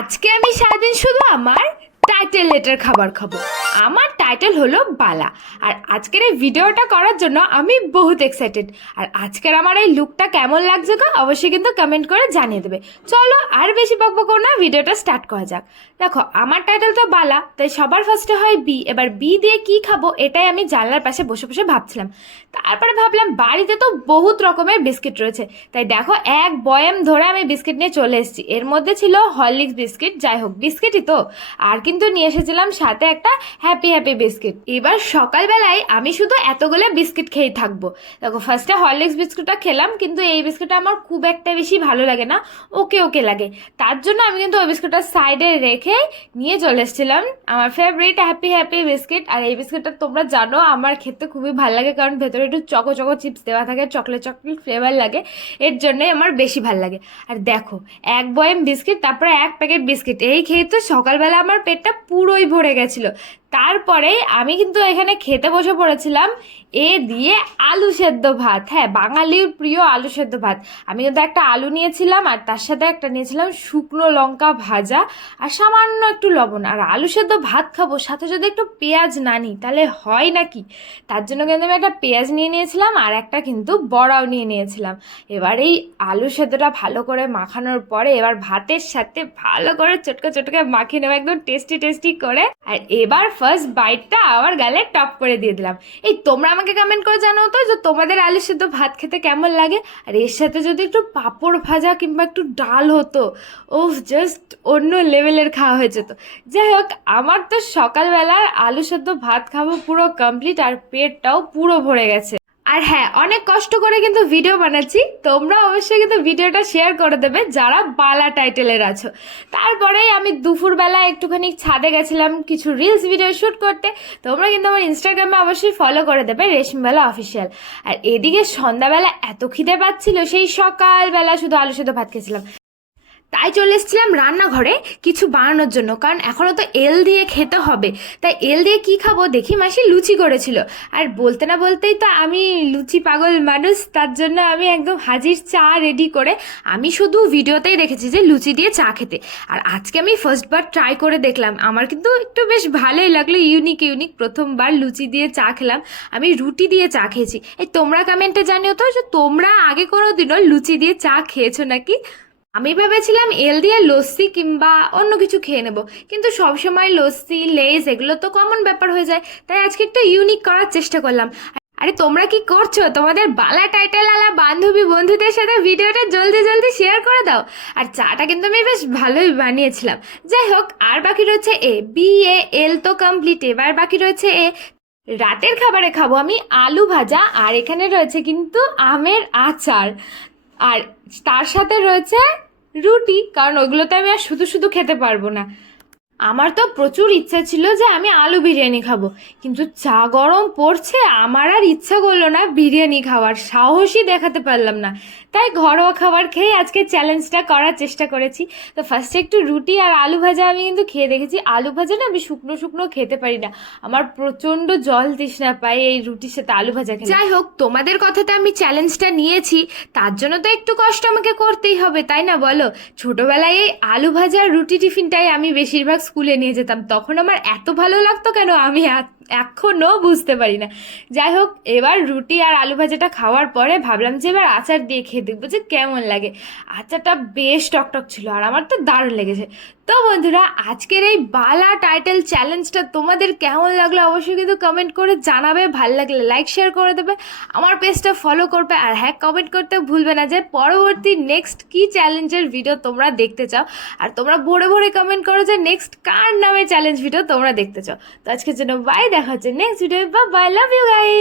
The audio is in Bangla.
আজকে আমি সারাদিন শুধু আমার টাইটেল লেটার খাবার খাব। আমার টাইটেল হলো বালা। আর আজকের এই ভিডিওটা করার জন্য আমি বহুত এক্সাইটেড আর আজকের আমার এই লুকটা কেমন লাগছে গো, অবশ্যই কিন্তু কমেন্ট করে জানিয়ে দেবে। চলো আর বেশি বকবক না ভিডিওটা স্টার্ট করা যাক। দেখো, আমার টাইটেল তো বালা, তাই সবার ফার্স্টে হয় বি এবার বি দিয়ে কি খাব, এটাই আমি জানলার পাশে বসে বসে ভাবছিলাম। তারপরে ভাবলাম, বাড়িতে তো বহুত রকমের বিস্কিট রয়েছে। তাই দেখো, এক বয়াম ধরে আমি বিস্কিট নিয়ে চলে এসেছি। এর মধ্যে ছিল হরলিক্স বিস্কিট যাই হোক বিস্কিটই তো। আর কিন্তু নিয়ে এসেছিলাম সাথে একটা হ্যাপি হ্যাপি বিস্কিট এবার সকালবেলায় আমি শুধু এতগুলো বিস্কিট খেয়ে থাকব। দেখো ফার্স্টে হরলিক্স বিস্কুটটা খেলাম, কিন্তু এই বিস্কুটটা আমার খুব একটা বেশি ভালো লাগে না। ওকে ওকে লাগে। তার জন্য আমি কিন্তু ওই বিস্কুটটা সাইডে রেখে নিয়ে চলে এসেছিলাম। আমার ফেভারিট হ্যাপি হ্যাপি বিস্কিট আর এই বিস্কুটটা তোমরা জানো, আমার খেতে খুবই ভালো লাগে, কারণ ভেতরে একটু চকো চকো চিপস দেওয়া থাকে চকলেট চকলেট ফ্লেভার লাগে। এর জন্যই আমার বেশি ভালো লাগে। আর দেখো, এক বয়াম বিস্কিট তারপরে এক প্যাকেট বিস্কিট এই খেয়ে তো সকালবেলা আমার পেটটা পুরোই ভরে গেছিল। তারপরে আমি কিন্তু এখানে খেতে বসে পড়েছিলাম। এ দিয়ে আলু সেদ্ধ ভাত। হ্যাঁ বাঙালির প্রিয় আলু সেদ্ধ ভাত। আমি কিন্তু একটা আলু নিয়েছিলাম আর তার সাথে একটা নিয়েছিলাম শুকনো লঙ্কা ভাজা আর সামান্য একটু লবণ। আর আলু সেদ্ধ ভাত খাব, সাথে যদি একটু পেঁয়াজ না নিই, তাহলে হয় নাকি তার জন্য কিন্তু আমি একটা পেঁয়াজ নিয়ে নিয়েছিলাম আর একটা কিন্তু বড়াও নিয়ে নিয়েছিলাম। এবার এই আলু সেদ্ধটা ভালো করে মাখানোর পরে এবার ভাতের সাথে ভালো করে চটকে চটকে মাখিয়ে নেব, একদম টেস্টি টেস্টি করে। আর এবার ফার্স্ট বাইটটা আবার গালে টপ করে দিয়ে দিলাম। এই তোমরা আমাকে কমেন্ট করে জানাও তো যে তোমাদের আলু সেদ্ধ ভাত খেতে কেমন লাগে? আর এর সাথে যদি একটু পাঁপড় ভাজা কিংবা একটু ডাল হতো ও জাস্ট অন্য লেভেলের খাওয়া হয়ে যেত। যাই হোক, আমার তো সকালবেলার আলু সেদ্ধ ভাত খাব পুরো কমপ্লিট আর পেটটাও পুরো ভরে গেছে। আর হ্যাঁ অনেক কষ্ট করে কিন্তু ভিডিও বানাচ্ছি। তোমরা অবশ্যই কিন্তু ভিডিওটা শেয়ার করে দেবে যারা বালা টাইটেলের আছো। তারপরে আমি দুপুরবেলা একটুখানি ছাদে গেছিলাম কিছু রিলস ভিডিও শ্যুট করতে। তোমরা কিন্তু আমার ইনস্টাগ্রামে অবশ্যই ফলো করে দেবে রেশমবেলা অফিসিয়াল আর এদিকে সন্ধ্যাবেলা এত খিদে পাচ্ছিল, সেই সকালবেলা শুধু আলু সেদ্ধ ভাত খেয়েছিলাম। তাই চলে এসেছিলাম রান্নাঘরে কিছু বানানোর জন্য, কারণ এখনও তো এল দিয়ে খেতে হবে। তাই এল দিয়ে কি খাব দেখি মাসি লুচি করেছিল। আর বলতে না বলতেই তো আমি লুচি পাগল মানুষ, তার জন্য আমি একদম হাজির চা রেডি করে আমি শুধু ভিডিওতেই দেখেছি যে লুচি দিয়ে চা খেতে। আর আজকে আমি ফার্স্টবার ট্রাই করে দেখলাম। আমার কিন্তু একটু বেশ ভালোই লাগল ইউনিক ইউনিক প্রথমবার লুচি দিয়ে চা খেলাম। আমি রুটি দিয়ে চা খেয়েছি। এই তোমরা কমেন্টে জানিও তো যে তোমরা আগে কোনো দিনও লুচি দিয়ে চা খেয়েছো নাকি? আমি ভেবেছিলাম এল দিয়ে লস্যি কিংবা অন্য কিছু খেয়ে নেব, কিন্তু সবসময় লস্যি, লেজ এগুলো তো কমন ব্যাপার হয়ে যায়, তাই আজকে একটু ইউনিক করার চেষ্টা করলাম। আরে তোমরা কি করছ? তোমাদের বালা টাইটেল আলা বান্ধবী বন্ধুদের সাথে ভিডিওটা জলদি জলদি শেয়ার করে দাও। আর চাটা কিন্তু আমি বেশ ভালোই বানিয়েছিলাম। যাই হোক, আর বাকি রয়েছে এ, বি, এ, এল তো কমপ্লিট এবার বাকি রয়েছে এ, রাতের খাবারে খাব আমি আলু ভাজা, আর এখানে রয়েছে কিন্তু আমের আচার। আর তার সাথে রয়েছে রুটি কারণ ওইগুলোতে আমি আর শুধু শুধু খেতে পারব না। আমার তো প্রচুর ইচ্ছা ছিল যে আমি আলু বিরিয়ানি খাব, কিন্তু চা গরম পড়ছে, আমার আর ইচ্ছা করল না বিরিয়ানি খাওয়ার, সাহসই দেখাতে পারলাম না। তাই ঘরোয়া খাবার খেয়ে আজকে চ্যালেঞ্জটা করার চেষ্টা করেছি। তো ফার্স্টে একটু রুটি আর আলু ভাজা আমি কিন্তু খেয়ে দেখেছি। আলু ভাজা না আমি শুকনো শুকনো খেতে পারি না। আমার প্রচণ্ড জল তৃষ্ণা পাই এই রুটির সাথে আলু ভাজা খেলে। যাই হোক, তোমাদের কথাতে আমি চ্যালেঞ্জটা নিয়েছি। তার জন্য তো একটু কষ্ট আমাকে করতেই হবে, তাই না বলো? ছোটোবেলায় এই আলু ভাজা আর রুটি টিফিনটাই আমি বেশিরভাগ স্কুলে নিয়ে যেতাম তখন আমার এত ভালো লাগতো কেন আমি এত- এখনও বুঝতে পারি না। যাই হোক, এবার রুটি আর আলু ভাজাটা খাওয়ার পরে ভাবলাম যে এবার আচার দিয়ে খেয়ে দেখব যে কেমন লাগে। আচারটা বেশ টকটক ছিল আর আমার তো দারুণ লেগেছে। তো বন্ধুরা, আজকের এই বালা টাইটেল চ্যালেঞ্জটা তোমাদের কেমন লাগল অবশ্যই কিন্তু কমেন্ট করে জানাবে। ভালো লাগলে লাইক শেয়ার করে দেবে। আমার পেজটা ফলো করবে আর হ্যাঁ কমেন্ট করতে ভুলবে না যে পরবর্তী নেক্সট কি চ্যালেঞ্জের ভিডিও তোমরা দেখতে চাও। আর তোমরা ভরে ভরে কমেন্ট করো যে নেক্সট কার নামে চ্যালেঞ্জ ভিডিও তোমরা দেখতে চাও। তো আজকের জন্য বাই দেখা হচ্ছে। নেক্সট ভিডিও বা বাই লাভ ইউ গাইস